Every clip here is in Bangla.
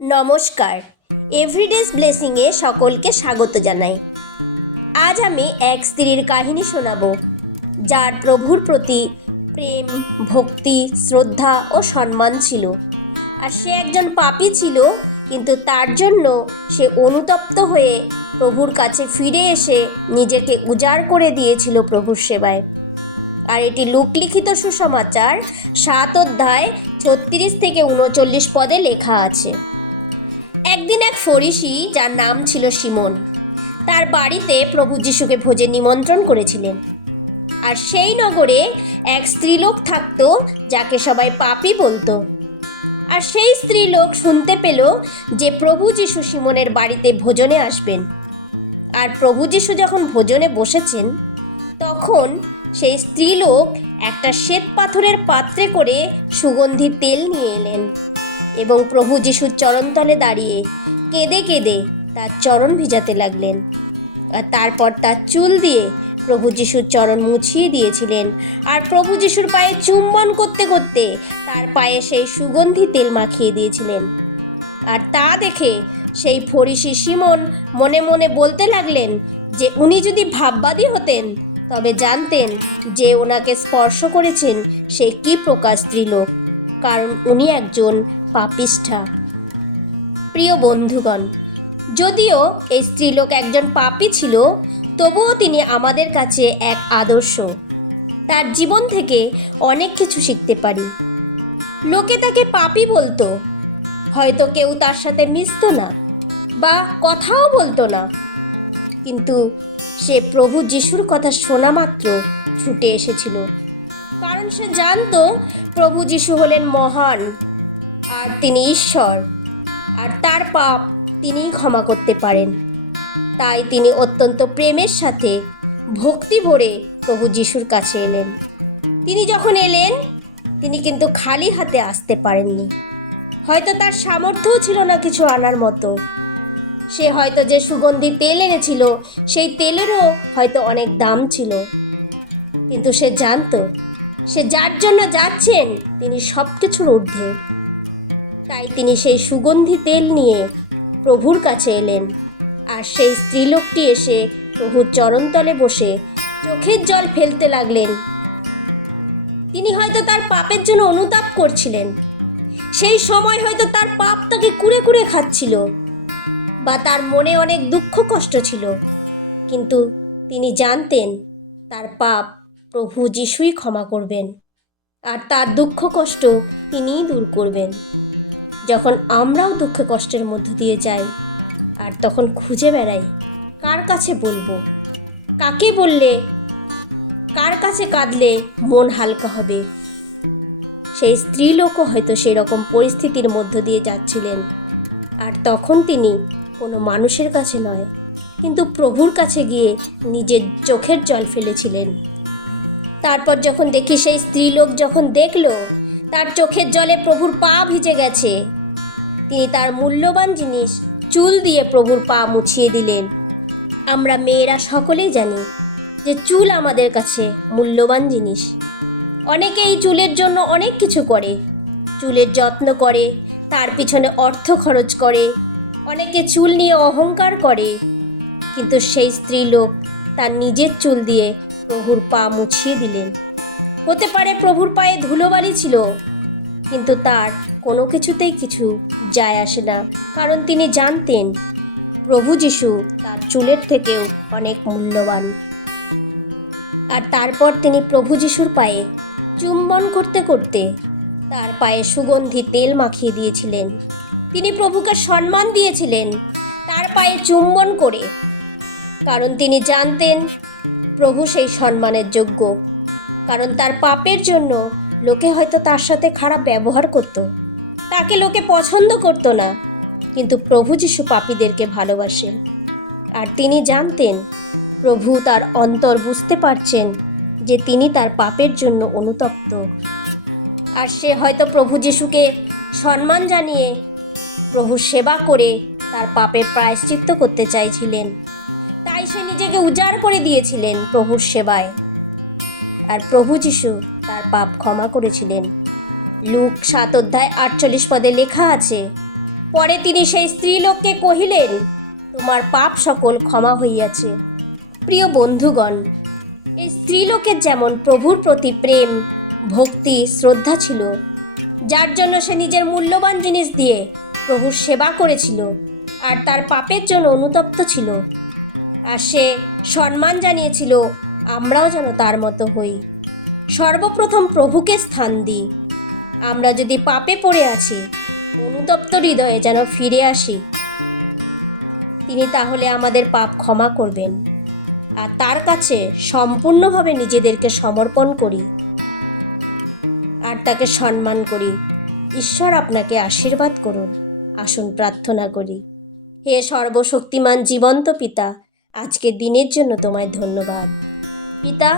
নমস্কার। এভরিডেজ ব্লেসিংয়ে সকলকে স্বাগত জানাই। আজ আমি এক স্ত্রীর কাহিনী শোনাব, যার প্রভুর প্রতি প্রেম, ভক্তি, শ্রদ্ধা ও সম্মান ছিল। আর সে একজন পাপী ছিল, কিন্তু তার জন্য সে অনুতপ্ত হয়ে প্রভুর কাছে ফিরে এসে নিজেকে উজাড় করে দিয়েছিল প্রভুর সেবায়। আর এটি লোকলিখিত সুসমাচার 7 অধ্যায় 36 থেকে 39 পদে লেখা আছে। একদিন এক ফরিসি, যার নাম ছিল সিমন, তার বাড়িতে প্রভু যিশুকে ভোজে নিমন্ত্রণ করেছিলেন। আর সেই নগরে এক স্ত্রীলোক থাকতো, যাকে সবাই পাপী বলতো। আর সেই স্ত্রীলোক শুনতে পেল যে প্রভু যিশু সিমনের বাড়িতে ভোজনে আসবেন। আর প্রভু যিশু যখন ভোজনে বসেছেন, তখন সেই স্ত্রীলোক একটা শ্বেত পাথরের পাত্রে করে সুগন্ধি তেল নিয়ে এলেন এবং প্রভু যিশুর চরণতলে দাঁড়িয়ে কেঁদে কেঁদে তার চরণ ভিজাতে লাগলেন। আর তারপর তার চুল দিয়ে প্রভু যিশুর চরণ মুছিয়ে দিয়েছিলেন। আর প্রভু যিশুর পায়ে চুম্বন করতে করতে তার পায়ে সেই সুগন্ধি তেল মাখিয়ে দিয়েছিলেন। আর তা দেখে সেই ফরিসি সিমন মনে মনে বলতে লাগলেন যে উনি যদি ভাববাদী হতেন, তবে জানতেন যে ওনাকে স্পর্শ করেছেন সে কি প্রকার স্ত্রীলোক, কারণ উনি একজন পাপিষ্ঠা। প্রিয় বন্ধুগণ, যদিও এই স্ত্রীলোক একজন পাপী ছিল, তবুও তিনি আমাদের কাছে এক আদর্শ। তার জীবন থেকে অনেক কিছু শিখতে পারি। লোকে তাকে পাপী বলতো, হয়তো কেউ তার সাথে মিশতো না বা কথাও বলতো না, কিন্তু সে প্রভু যিশুর কথা শোনা মাত্র ছুটে এসেছিল, কারণ সে জানতো প্রভু যিশু হলেন মহান, আর তিনি ঈশ্বর, আর তার পাপ তিনিই ক্ষমা করতে পারেন। তাই তিনি অত্যন্ত প্রেমের সাথে ভক্তি ভরে প্রভু যিশুর কাছে এলেন। তিনি যখন এলেন, তিনি কিন্তু খালি হাতে আসতে পারেননি। হয়তো তার সামর্থ্যও ছিল না কিছু আনার মতো। সে হয়তো যে সুগন্ধি তেল এনেছিল, সেই তেলেরও হয়তো অনেক দাম ছিল, কিন্তু সে জানতো সে যার জন্য যাচ্ছেন তিনি সব কিছুর ঊর্ধ্বে। তাই তিনি সেই সুগন্ধি তেল নিয়ে প্রভুর কাছে এলেন। আর সেই স্ত্রীলোকটি এসে প্রভুর চরণতলে বসে চোখের জল ফেলতে লাগলেন। তিনি হয়তো তার পাপের জন্য অনুতাপ করছিলেন। সেই সময় হয়তো তার পাপ তাকে কুরে কুরে খাচ্ছিল, বা তার মনে অনেক দুঃখ কষ্ট ছিল, কিন্তু তিনি জানতেন তার পাপ প্রভু যিশুই ক্ষমা করবেন, আর তার দুঃখ কষ্ট তিনিই দূর করবেন। যখন আমরাও দুঃখ কষ্টের মধ্য দিয়ে যাই, আর তখন খুঁজে বেড়াই কার কাছে বলবো, কাকে বললে, কার কাছে কাঁদলে মন হালকা হবে, সেই স্ত্রীলোকও হয়তো সেই রকম পরিস্থিতির মধ্য দিয়ে যাচ্ছিলেন। আর তখন তিনি কোনো মানুষের কাছে নয়, কিন্তু প্রভুর কাছে গিয়ে নিজের চোখের জল ফেলেছিলেন। তারপর যখন দেখি সেই স্ত্রীলোক যখন দেখলো তার চোখের জলে প্রভুর পা ভিজে গেছে, তিনি তার মূল্যবান জিনিস চুল দিয়ে প্রভুর পা মুছিয়ে দিলেন। আমরা মেয়েরা সকলেই জানি যে চুল আমাদের কাছে মূল্যবান জিনিস। অনেকে এই চুলের জন্য অনেক কিছু করে, চুলের যত্ন করে, তার পিছনে অর্থ খরচ করে, অনেকে চুল নিয়ে অহংকার করে, কিন্তু সেই স্ত্রীলোক তার নিজের চুল দিয়ে প্রভুর পা মুছিয়ে দিলেন। হতে পারে প্রভুর পায়ে ধুলোবালি ছিল, কিন্তু তার কোনো কিছুতেই কিছু যায় আসে না, কারণ তিনি জানতেন প্রভু যিশু তার চুলের থেকেও অনেক মূল্যবান। আর তারপর তিনি প্রভু যিশুর পায়ে চুম্বন করতে করতে তার পায়ে সুগন্ধি তেল মাখিয়ে দিয়েছিলেন। তিনি প্রভুকে সম্মান দিয়েছিলেন তার পায়ে চুম্বন করে, কারণ তিনি জানতেন প্রভু সেই সম্মানের যোগ্য। কারণ তার পাপের জন্য লোকে হয়তো তার সাথে খারাপ ব্যবহার করত, তাকে লোকে পছন্দ করত না, কিন্তু প্রভু যিশু পাপীদেরকে ভালোবাসেন। আর তিনি জানতেন প্রভু তার অন্তর বুঝতে পারছেন যে তিনি তার পাপের জন্য অনুতপ্ত। আর সে হয়তো প্রভু যিশুকে সম্মান জানিয়ে প্রভুর সেবা করে তার পাপের প্রায়শ্চিত্ত করতে চাইছিলেন। তাই সে নিজেকে উজাড় করে দিয়েছিলেন প্রভুর সেবায়। আর প্রভু যিশু তার পাপ ক্ষমা করেছিলেন। লুক 7 অধ্যায় 48 পদে লেখা আছে, পরে তিনি সেই স্ত্রীলোককে কহিলেন, তোমার পাপ সকল ক্ষমা হইয়াছে। প্রিয় বন্ধুগণ, এই স্ত্রীলোকের যেমন প্রভুর প্রতি প্রেম, ভক্তি, শ্রদ্ধা ছিল, যার জন্য সে নিজের মূল্যবান জিনিস দিয়ে প্রভুর সেবা করেছিল আর তার পাপের জন্য অনুতপ্ত ছিল, আর সে সম্মান জানিয়েছিল আমরাও যেন তার মতো হই। সর্বপ্রথম প্রভুকে স্থান দিই। আমরা যদি পাপে পড়ে আছি, অনুতপ্ত হৃদয়ে যেন ফিরে আসি, তিনি তাহলে আমাদের পাপ ক্ষমা করবেন। আর তার কাছে সম্পূর্ণভাবে নিজেদেরকে সমর্পণ করি আর তাকে সম্মান করি। ঈশ্বর আপনাকে আশীর্বাদ করুন। আসুন প্রার্থনা করি। হে সর্বশক্তিমান জীবন্ত পিতা, আজকের দিনের জন্য তোমায় ধন্যবাদ। পিতা,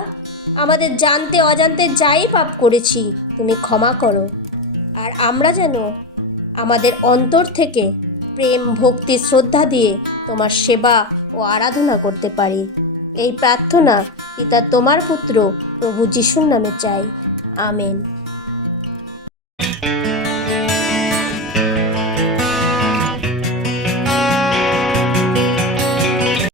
আমাদের জানতে অজান্তে যাই পাপ করেছি তুমি ক্ষমা করো, আর আমরা যেন আমাদের অন্তর থেকে প্রেম, ভক্তি, শ্রদ্ধা দিয়ে তোমার সেবা ও আরাধনা করতে পারি। এই প্রার্থনা পিতা তোমার পুত্র প্রভু যিশুর নামে চাই। আমেন।